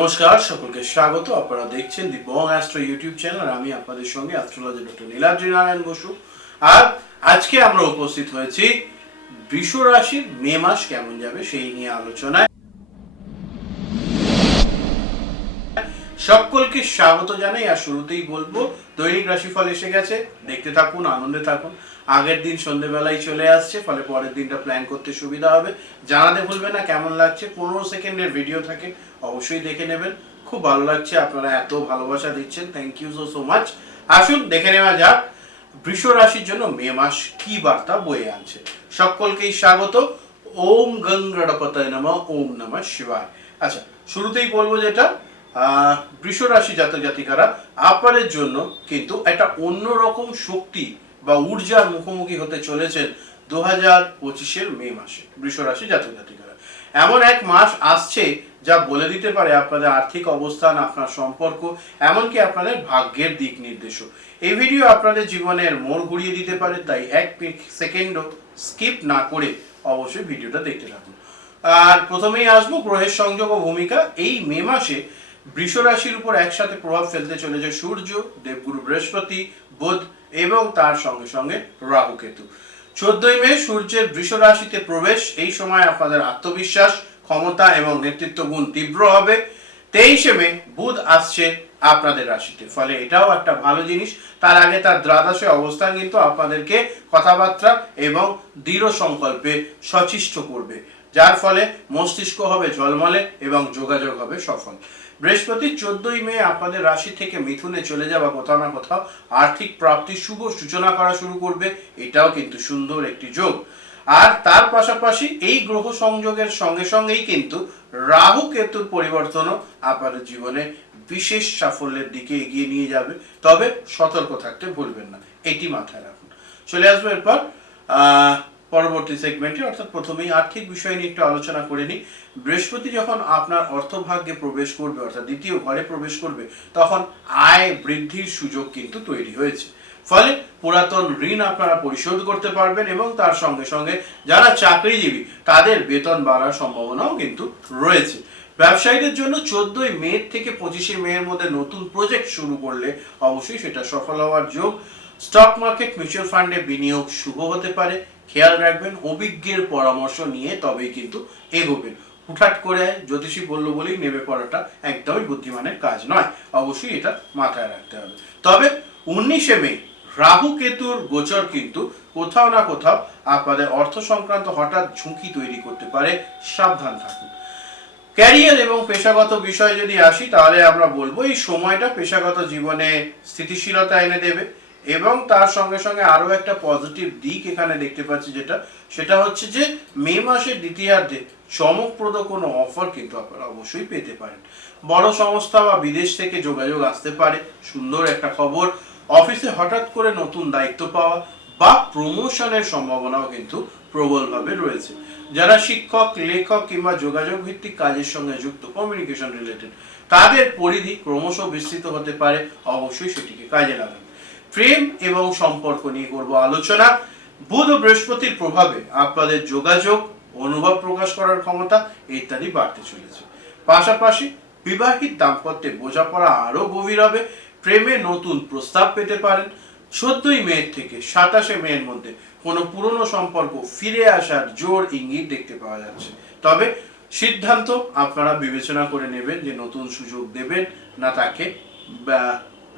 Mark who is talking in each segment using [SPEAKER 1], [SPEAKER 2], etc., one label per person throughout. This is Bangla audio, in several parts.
[SPEAKER 1] নমস্কার, সকলকে স্বাগত। আপনারা দেখছেন the Bong astro YouTube channel আমি আপনাদের সঙ্গে অ্যাস্ট্রোলজি ডক্টর নীলাদ্রি নারায়ণ বসু। আর আজকে আমরা উপস্থিত হয়েছি বৃষ রাশির মে মাস কেমন যাবে সেই নিয়ে আলোচনায়। সকলকে স্বাগত জানাই, আর শুরুতেই বলব, দৈনিক রাশিফল এসে গেছে। দেখতে থাকুন, আনন্দে থাকুন। আগের দিন সন্ধেবেলায় চলে আসছে, ফলে পরের দিনটা প্ল্যান করতে সুবিধা হবে। জানাতে ভুলবেন না কেমন লাগছে, পনেরো সেকেন্ডের ভিডিও থাকে, অবশ্যই দেখে নেবেন। খুব ভালো লাগছে, আপনারা এত ভালোবাসা দিচ্ছেন thank you so so much আসুন, দেখে নেওয়া যাক, বৃষ রাশির জন্য মে মাস কি বার্তা বয়ে আনছে। সকলকেই স্বাগত, ওম গঙ্গড়পতায় নম, ওম নমঃ শিবায়। আচ্ছা শুরুতেই বলব যেটা বৃষ রাশি জাতক জাতিকারা, আপনাদের জন্য কিন্তু একটা অন্যরকম শক্তি বা ঊর্জার মুখোমুখি হতে চলেছেন দু হাজার পঁচিশের মে মাসে বৃষ রাশি জাতক জাতিকারা। এমন এক মাস আসছে যা বলে দিতে পারে আপনাদের আর্থিক অবস্থান, আপনার সম্পর্ক, এমনকি আপনাদের ভাগ্যের দিক নির্দেশও। এই ভিডিও আপনাদের জীবনের মোড় ঘুরিয়ে দিতে পারে, তাই এক সেকেন্ডও স্কিপ না করে অবশ্যই ভিডিওটা দেখতে থাকুন। আর প্রথমেই আসব গ্রহের সংযোগ ও ভূমিকা। এই মে মাসে বৃষ রাশির উপর একসাথে প্রভাব ফেলতে চলেছে সূর্য, দেবগুরু বৃহস্পতি, বুধ এবং তার সঙ্গে সঙ্গে রাহু কেতু। চোদ্দই মে সূর্যের বৃষ রাশিতে প্রবেশ, এই সময় আপনাদের আত্মবিশ্বাস, ক্ষমতা এবং নেতৃত্ব গুণ তীব্র হবে। তেইশে মে বুধ আসছে আপনাদের রাশিতে। ফলে এটাও একটা ভালো জিনিস। তার আগে তার দ্বাদশে অবস্থান কিন্তু আপনাদেরকে কথাবার্তা এবং দৃঢ় সংকল্পে সচিষ্ট করবে। যার ফলে মস্তিষ্ক হবে ঝলমলে এবং যোগাযোগ হবে সফল। বৃহস্পতি চোদ্দই মে আপনাদের রাশি থেকে মিথুনে চলে যাওয়া কোথাও না কোথাও আর্থিক প্রাপ্তির শুভ সূচনা করা শুরু করবে। এটাও কিন্তু সুন্দর একটি যোগ। আর তার পাশাপাশি এই গ্রহ সংযোগের সঙ্গে সঙ্গেই কিন্তু রাহু কেতুর পরিবর্তনও আপনাদের জীবনে বিশেষ সাফল্যের দিকে এগিয়ে নিয়ে যাবে। তবে সতর্ক থাকতে ভুলবেন না, এটি মাথায় রাখুন। চলে আসব এরপর পরবর্তী সেগমেন্টে অর্থাৎ প্রথমেই আর্থিক বিষয় নিয়ে একটু আলোচনা করে নিই। বৃহস্পতি যখন আপনার অর্থভাগ্যে প্রবেশ করবে, অর্থাৎ দ্বিতীয় ঘরে প্রবেশ করবে, তখন আয় বৃদ্ধির সুযোগ কিন্তু তৈরি হয়েছে। ফলে পুরাতন ঋণ আপনারা পরিশোধ করতে পারবেন এবং তার সঙ্গে সঙ্গে যারা চাকরিজীবী, তাদের বেতন বাড়ার সম্ভাবনাও কিন্তু রয়েছে। ব্যবসায়ীদের জন্য চোদ্দই মে থেকে পঁচিশে মে এর মধ্যে নতুন প্রজেক্ট শুরু করলে অবশ্যই সেটা সফল হওয়ার যোগ। স্টক মার্কেট মিউচুয়াল ফান্ডে বিনিয়োগ শুভ হতে পারে। খেয়াল রাখবেন, অভিজ্ঞের পরামর্শ নিয়ে তবেই কিন্তু এগোবেন। হুটহাট করে জ্যোতিষী বলল বলেই নেমে পড়াটা একদমই বুদ্ধিমানের কাজ নয়। অবশ্যই এটা মাথায় রাখতে হবে। তবে উনিশে মে, রাহু কেতুর গোচর কিন্তু কোথাও না কোথাও আপনাদের অর্থ সংক্রান্ত হঠাৎ ঝুঁকি তৈরি করতে পারে। সাবধান থাকুন। ক্যারিয়ার এবং পেশাগত বিষয়ে যদি আসি, তাহলে আমরা বলব এই সময়টা পেশাগত জীবনে স্থিতিশীলতা এনে দেবে। এবং তার সঙ্গে সঙ্গে আরও একটা পজিটিভ দিক এখানে দেখতে পাচ্ছি যেটা, সেটা হচ্ছে যে মে মাসের দ্বিতীয়ার্ধে চমকপ্রদ কোনো অফার কিন্তু আপনারা অবশ্যই পেতে পারেন। বড় সংস্থা বা বিদেশ থেকে যোগাযোগ আসতে পারে, সুন্দর একটা খবর। অফিসে হঠাৎ করে নতুন দায়িত্ব পাওয়া বা প্রমোশনের সম্ভাবনাও কিন্তু প্রবলভাবে রয়েছে। যারা শিক্ষক, লেখক কিংবা যোগাযোগ ভিত্তিক কাজের সঙ্গে যুক্ত কমিউনিকেশন রিলেটেড তাদের পরিধি ক্রমশ বিস্তৃত হতে পারে, অবশ্যই সেটিকে কাজে লাগান প্রেম এবং সম্পর্ক নিয়ে করব আলোচনা। বুধ বৃহস্পতির প্রভাবে আপনাদের যোগাযোগ, অনুভব প্রকাশ করার ক্ষমতা ইত্যাদি বাড়তে চলেছে। পাশাপাশি বিবাহিত দাম্পত্যে বোঝাপড়া আরও গভীর হবে। প্রেমে নতুন প্রস্তাব পেতে পারেন। চোদ্দই মে থেকে সাতাশে মে এর মধ্যে কোনো পুরনো সম্পর্ক ফিরে আসার জোর ইঙ্গিত দেখতে পাওয়া যাচ্ছে। তবে সিদ্ধান্ত আপনারা বিবেচনা করে নেবেন যে নতুন সুযোগ দেবেন না তাকে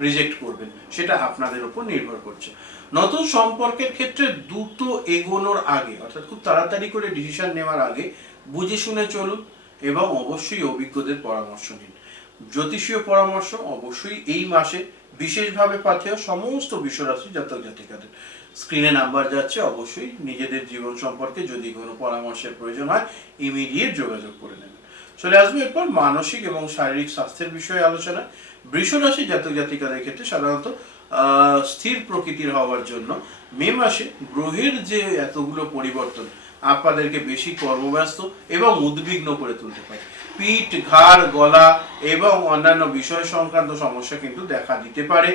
[SPEAKER 1] রিজেক্ট করবেন, সেটা আপনাদের উপর নির্ভর করছে। নতুন সম্পর্কের ক্ষেত্রে দ্রুত এগোনোর আগে, অর্থাৎ খুব তাড়াতাড়ি করে ডিসিশন নেওয়ার আগে বুঝে শুনে চলুন এবং অবশ্যই অভিজ্ঞদের পরামর্শ নিন। জ্যোতিষীয় পরামর্শ অবশ্যই এই মাসে বিশেষভাবে পাথেয় সমস্ত বিশ্বরাশি জাতক জাতিকাদের। স্ক্রিনে নাম্বার যাচ্ছে, অবশ্যই নিজেদের জীবন সম্পর্কে যদি কোনো পরামর্শের প্রয়োজন হয় ইমিডিয়েট যোগাযোগ করে নেবেন। চলে আসব এরপর মানসিক এবং শারীরিক স্বাস্থ্যের বিষয়ে আলোচনা বৃষ রাশি জাতক জাতিকাদের ক্ষেত্রে সাধারণত স্থির প্রকৃতির হওয়ার জন্য মে মাসে গ্রহের যে এতগুলো পরিবর্তন আপনাদেরকে বেশি কর্মব্যস্ত এবং উদ্বিগ্ন করে তুলতে পারে। পিঠ, ঘাড়, গলা এবং অন্যান্য বিষয় সংক্রান্ত সমস্যা কিন্তু দেখা দিতে পারে।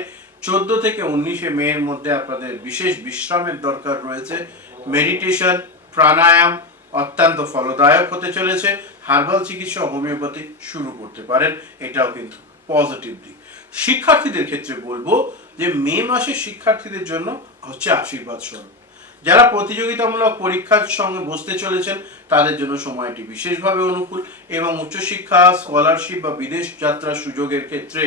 [SPEAKER 1] চোদ্দ থেকে উনিশে মে এর মধ্যে আপনাদের বিশেষ বিশ্রামের দরকার রয়েছে। মেডিটেশন, প্রাণায়াম অত্যন্ত ফলদায়ক হতে চলেছে। হার্বাল চিকিৎসা হোমিওপ্যাথি শুরু করতে পারেন, এটাও কিন্তু পজিটিভ দিক শিক্ষার্থীদের ক্ষেত্রে বলব যে মে মাসে শিক্ষার্থীদের জন্য হচ্ছে আশীর্বাদ স্বরূপ। যারা প্রতিযোগিতামূলক পরীক্ষার সঙ্গে বসতে চলেছেন, তাদের জন্য সময়টি বিশেষভাবে অনুকূল এবং উচ্চশিক্ষা স্কলারশিপ বা বিদেশ যাত্রার সুযোগের ক্ষেত্রে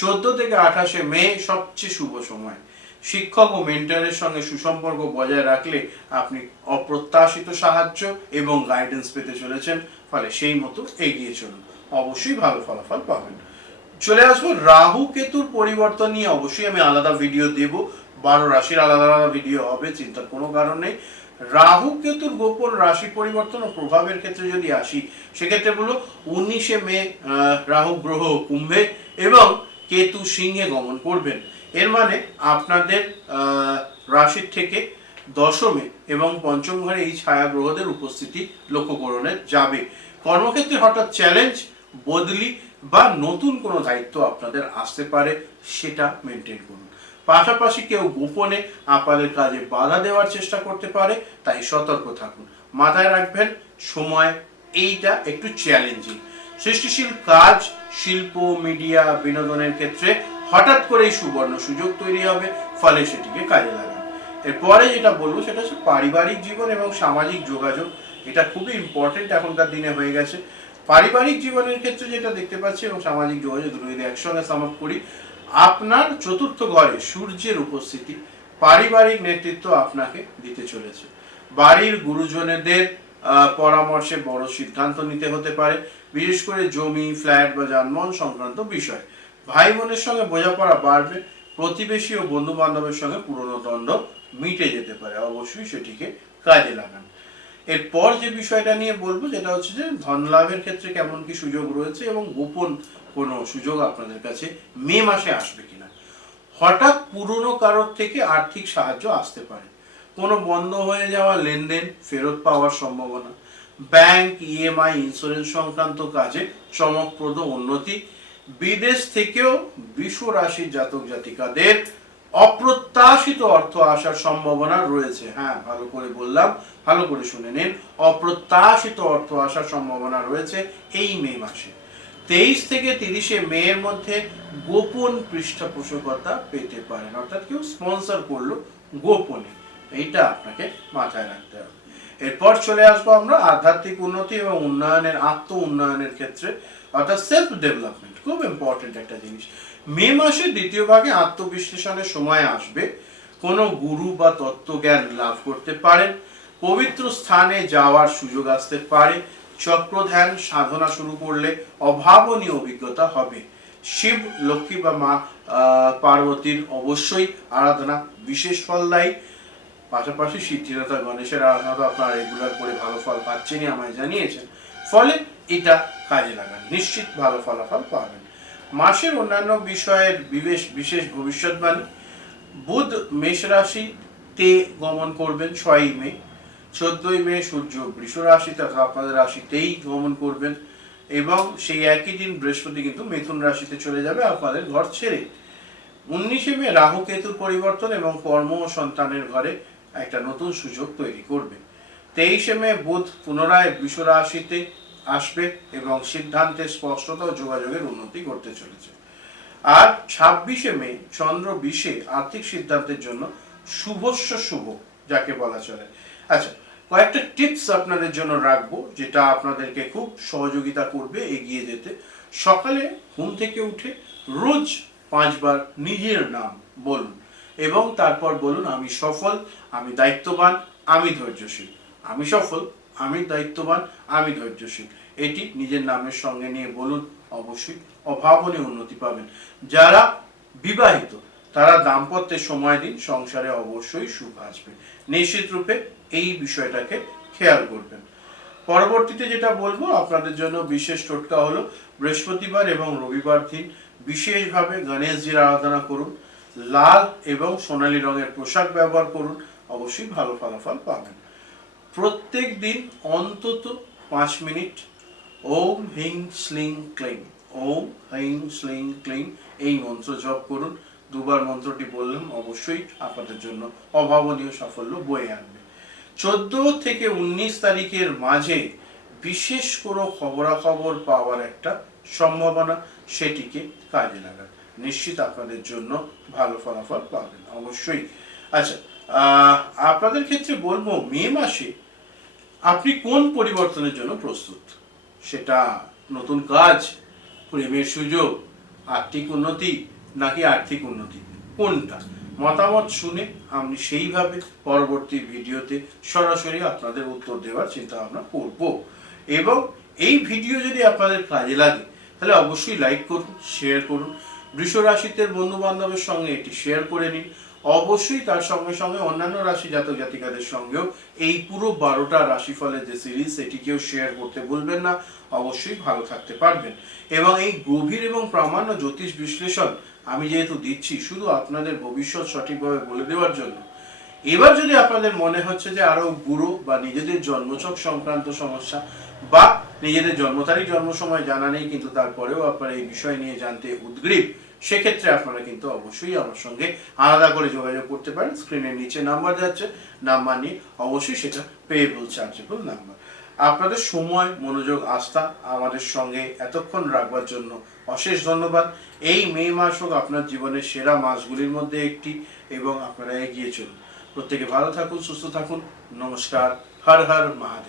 [SPEAKER 1] চোদ্দ থেকে আঠাশে মে সবচেয়ে শুভ সময়। শিক্ষক ও মেন্টরের সঙ্গে সুসম্পর্ক বজায় রাখলে আপনি অপ্রত্যাশিত সাহায্য এবং গাইডেন্স পেতে চলেছেন, ফলে সেই মতো এগিয়ে চলুন। অবশ্যই ভালো ফলাফল পাবেন। চলে আসব। রাহু কেতুর পরিবর্তন নিয়ে অবশ্যই আমি আলাদা ভিডিও দেব। বারো রাশির আলাদা আলাদা ভিডিও হবে, চিন্তার কোনো কারণ নেই। রাহু কেতুর গোপন রাশি পরিবর্তন ও প্রভাবের ক্ষেত্রে যদি আসি, সেক্ষেত্রে বলো উনিশে মে রাহু গ্রহ কুম্ভে এবং কেতু সিংহে গমন করবেন। এর মানে আপনাদের রাশির থেকে দশমে এবং পঞ্চম ঘরে এই ছায়া গ্রহদের উপস্থিতি লক্ষ্য করণে যাবে। কর্মক্ষেত্রে হঠাৎ চ্যালেঞ্জ বদলি বা নতুন কোনো দায়িত্ব আপনাদের আসতে পারে, সেটা মেনটেন করুন। পাশাপাশি কেউ গোপনে আপনাদের কাজে বাধা দেওয়ার চেষ্টা করতে পারে, তাই সতর্ক থাকুন। মাথায় রাখবেন, সময় এইটা একটু চ্যালেঞ্জিং সৃষ্টিশীল কাজ, শিল্প মিডিয়া বিনোদনের ক্ষেত্রে হঠাৎ করেই সুবর্ণ সুযোগ তৈরি হবে, ফলে সেটিকে কাজে লাগান। এরপরে যেটা বলব, সেটা হচ্ছে পারিবারিক জীবন এবং সামাজিক যোগাযোগ। এটা খুবই ইম্পর্টেন্ট এখনকার দিনে হয়ে গেছে। পারিবারিক জীবনের ক্ষেত্রে যেটা দেখতে পাচ্ছি এবং সামাজিক যোগাযোগ দুটো যদি একসঙ্গে সামাপ করি, আপনার চতুর্থ ঘরে সূর্যের উপস্থিতি পারিবারিক নেতৃত্ব আপনাকে দিতে চলেছে। বাড়ির গুরুজনেদের পরামর্শে বড় সিদ্ধান্ত নিতে হতে পারে, বিশেষ করে জমি, ফ্ল্যাট বা যানবাহন সংক্রান্ত বিষয়। ভাই বোনের সঙ্গে বোঝাপড়া বাড়বে, প্রতিবেশী ও বন্ধু বান্ধবের সঙ্গে পুরনো দ্বন্দ্ব মিটে যেতে পারে, অবশ্যই সেটিকে কাজে লাগান। এরপর যে বিষয়টা নিয়ে বলব, যেটা হচ্ছে যে ধন লাভের ক্ষেত্রে কেমন কি সুযোগ রয়েছে এবং গোপন কোনো সুযোগ আপনাদের কাছে মে মাসে আসবে কিনা। হঠাৎ পুরনো কারোর থেকে আর্থিক সাহায্য আসতে পারে। কোনো বন্ধ হয়ে যাওয়া লেনদেন ফেরত পাওয়ার সম্ভাবনা। ব্যাংক, ইএমআই, ইন্স্যুরেন্স সংক্রান্ত কাজে চমকপ্রদ উন্নতি। বিদেশ থেকেও বিশ্ব রাশির জাতক জাতিকাদের অপ্রত্যাশিত অর্থ আসার সম্ভাবনা রয়েছে। হ্যাঁ ভালো করে বললাম, ভালো করে শুনে নিন। অপ্রত্যাশিত অর্থ আসার সম্ভাবনা রয়েছে এই মে মাসে। তেইশ থেকে তিরিশে মে এর মধ্যে গোপন পৃষ্ঠপোষকতা পেতে পারেন। অর্থাৎ কেউ স্পন্সর করল গোপনে। এইটা আপনাকে মাথায় রাখতে হবে। এরপর চলে আসব আমরা আধ্যাত্মিক উন্নতি এবং উন্নয়নের, আত্ম উন্নয়নের ক্ষেত্রে, অর্থাৎ সেলফ ডেভেলপমেন্ট খুব ইম্পর্টেন্ট একটা জিনিস। মে মাসের দ্বিতীয় ভাগে আত্মবিশ্লেষণের সময় আসবে। কোনো গুরু বা তত্ত্বজ্ঞান লাভ করতে পারেন। পবিত্র স্থানে যাওয়ার সুযোগ আসতে পারে। চক্র ধ্যান সাধনা শুরু করলে অভাবনীয় অভিজ্ঞতা হবে। শিব, লক্ষ্মী বা মা পার্বতীর অবশ্যই আরাধনা বিশেষ ফলদায়ী পাশাপাশি সিদ্ধিদাতা গণেশের আরাধনা তো আপনারা রেগুলার করে ভালো ফল পাচ্ছেনই আমায় জানিয়েছেন। ফলে এটা কাজে লাগান। নিশ্চিত ভালো ফলাফল পাবেন। মাসের অন্যান্য বিষয়ের বিবেশ বিশেষ ভবিষ্যৎবাণী, বুধ মেষ রাশিতে গমন করবেন ছয়ই মে, চোদ্দই মে সূর্য বৃষ রাশি তথা আপনাদের রাশিতেই গমন করবেন এবং সেই একই দিন বৃহস্পতি কিন্তু মিথুন রাশিতে চলে যাবে আপনাদের ঘর ছেড়ে। উনিশে মে রাহু কেতুর পরিবর্তন এবং কর্ম ও সন্তানের ঘরে একটা নতুন সুযোগ তৈরি করবে। তেইশে মে বুধ পুনরায় বৃষ রাশিতে আসবে এবং সিদ্ধান্তে স্পষ্টতা ও যোগাযোগের উন্নতি করতে চলেছে। আর ছাব্বিশে মে, চন্দ্র বিশে আর্থিক সিদ্ধান্তের জন্য শুভস্য শুভ, যাকে বলা চলে। আচ্ছা কয়েকটা টিপস আপনাদের জন্য রাখব, যেটা আপনাদেরকে খুব সহযোগিতা করবে এগিয়ে যেতে। সকালে ঘুম থেকে উঠে রোজ পাঁচবার নিজের নাম বলুন এবং তারপর বলুন, আমি সফল, আমি দায়িত্ববান, আমি ধৈর্যশীল, আমি সফল। আমি দায়িত্ববান, আমি ধৈর্যশীল। এটি নিজের নামের সঙ্গে নিয়ে বলুন, অবশ্যই অভাবনীয় উন্নতি পাবেন। যারা বিবাহিত, তারা দাম্পত্যের সময় দিন, সংসারে অবশ্যই সুখ আসবে। নিশ্চিত রূপে এই বিষয়টাকে খেয়াল করবেন। পরবর্তীতে যেটা বলব, আপনাদের জন্য বিশেষ টোটকা হলো, বৃহস্পতিবার এবং রবিবার দিন বিশেষভাবে গণেশজির আরাধনা করুন। লাল এবং সোনালী রঙের পোশাক ব্যবহার করুন, অবশ্যই ভালো ফলাফল পাবেন। প্রত্যেক দিন অন্তত পাঁচ মিনিট ওম হিং স্লিং ক্লিং, ওম হিং স্লিং ক্লিং এই মন্ত্র জপ করুন। দুবার মন্ত্রটি বললাম অবশ্যই আপনাদের জন্য অভাবনীয় সাফল্য বয়ে আনবে। চোদ্দ থেকে উনিশ তারিখের মাঝে বিশেষ কোনো খবরাখবর পাওয়ার একটা সম্ভাবনা সেটিকে কাজে লাগান। নিশ্চিত আপনাদের জন্য ভালো ফলাফল পাবেন, অবশ্যই। আচ্ছা আপনাদের ক্ষেত্রে বলব, মে মাসে আপনি কোন পরিবর্তনের জন্য প্রস্তুত? সেটা নতুন কাজ, প্রেমের সুযোগ, আর্থিক উন্নতি নাকি আর্থিক উন্নতি? কোনটা? মতামত শুনে আমি সেইভাবে পরবর্তী ভিডিওতে সরাসরি আপনাদের উত্তর দেওয়ার চিন্তা ভাবনা করব। এবং এই ভিডিও যদি আপনাদের কাজে লাগে, তাহলে অবশ্যই লাইক করুন, শেয়ার করুন। বৃষ রাশিতে বন্ধু বান্ধবের সঙ্গে এটি শেয়ার করে নিন। অবশ্যই তার সঙ্গে সঙ্গে অন্যান্য রাশি জাতক জাতিকাদের সঙ্গেও এই পুরো বারোটা রাশিফলের যে সিরিজ, সেটিকেও শেয়ার করতে ভুলবেন না। অবশ্যই ভালো থাকতে পারবেন। এবং এই গভীর এবং প্রামাণ্য জ্যোতিষ বিশ্লেষণ আমি যেহেতু দিচ্ছি, শুধু আপনাদের ভবিষ্যৎ সঠিকভাবে বলে দেওয়ার জন্য। এবার যদি আপনাদের মনে হচ্ছে যে আরও বুড়ো বা নিজেদের জন্মছক সংক্রান্ত সমস্যা বা নিজেদের জন্ম তারিখ জন্ম সময় জানা নেই, কিন্তু তারপরেও আপনারা এই বিষয় নিয়ে জানতে উদ্গ্রীব সেক্ষেত্রে আপনারা কিন্তু অবশ্যই আমার সঙ্গে আলাদা করে যোগাযোগ করতে পারেন। স্ক্রিনের নিচে নাম্বার যাচ্ছে নাম্বার নিয়ে অবশ্যই সেটা পেয়েবল চার্জেবল নাম্বার। আপনাদের সময়, মনোযোগ, আস্থা আমাদের সঙ্গে এতক্ষণ রাখবার জন্য অশেষ ধন্যবাদ। এই মে মাস হোক আপনার জীবনের সেরা মাসগুলির মধ্যে একটি এবং আপনারা এগিয়ে চলুন। প্রত্যেকে ভালো থাকুন, সুস্থ থাকুন। নমস্কার। হর হর মহাদেব।